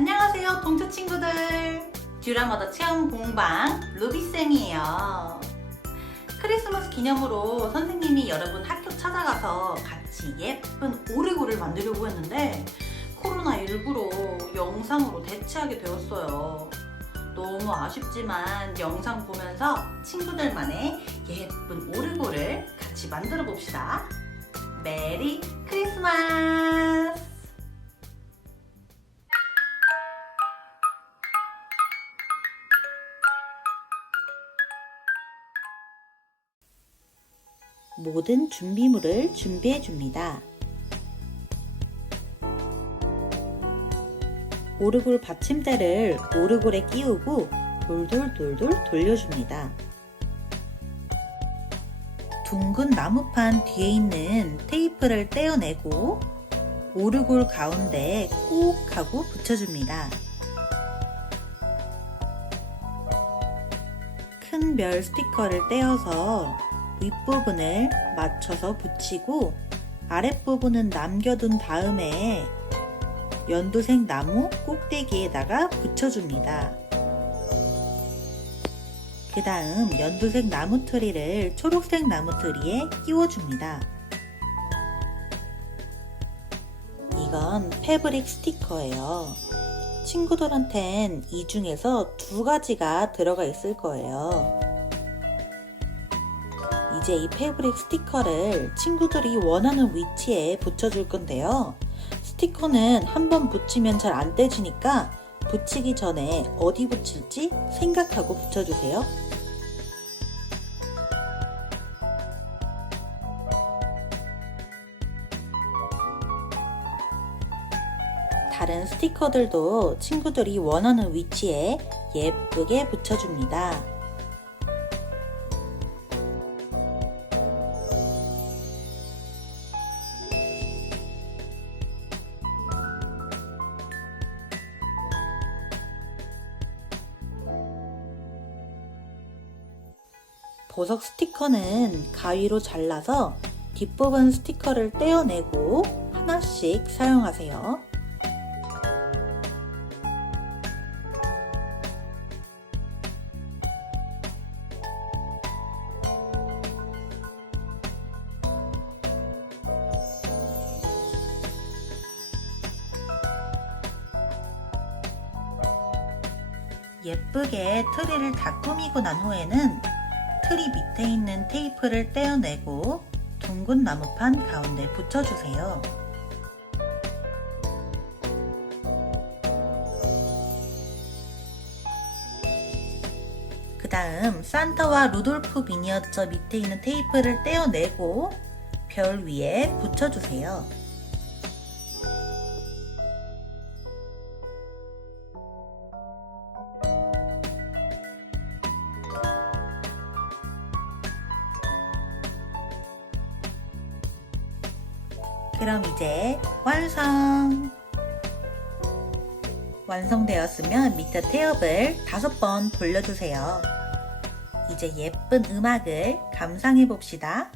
안녕하세요 동주 친구들. 듀라머더 체험 공방 루비쌤이에요. 크리스마스 기념으로 선생님이 여러분 학교 찾아가서 같이 예쁜 오리고를 만들려고 했는데 코로나19로 영상으로 대체하게 되었어요. 너무 아쉽지만 영상 보면서 친구들만의 예쁜 오리고를 같이 만들어 봅시다. 메리 크리스마스 모든 준비물을 준비해 줍니다. 오르골 받침대를 오르골에 끼우고 돌돌돌돌 돌려줍니다. 둥근 나무판 뒤에 있는 테이프를 떼어내고 오르골 가운데 꼭 하고 붙여줍니다. 큰 별 스티커를 떼어서 윗부분을 맞춰서 붙이고 아랫부분은 남겨둔 다음에 연두색 나무 꼭대기에다가 붙여줍니다. 그 다음 연두색 나무 트리를 초록색 나무 트리에 끼워줍니다. 이건 패브릭 스티커예요. 친구들한텐 이 중에서 두 가지가 들어가 있을 거예요. 이제 이 패브릭 스티커를 친구들이 원하는 위치에 붙여줄 건데요. 스티커는 한번 붙이면 잘 안 떼지니까 붙이기 전에 어디 붙일지 생각하고 붙여주세요. 다른 스티커들도 친구들이 원하는 위치에 예쁘게 붙여줍니다. 보석 스티커는 가위로 잘라서 뒷부분 스티커를 떼어내고 하나씩 사용하세요. 예쁘게 트리를 다 꾸미고 난 후에는 트리 밑에 있는 테이프를 떼어내고 둥근 나무판 가운데 붙여주세요. 그 다음 산타와 루돌프 미니어처 밑에 있는 테이프를 떼어내고 별 위에 붙여주세요. 그럼 이제 완성! 완성되었으면 밑에 태엽을 다섯 번 돌려주세요. 이제 예쁜 음악을 감상해 봅시다.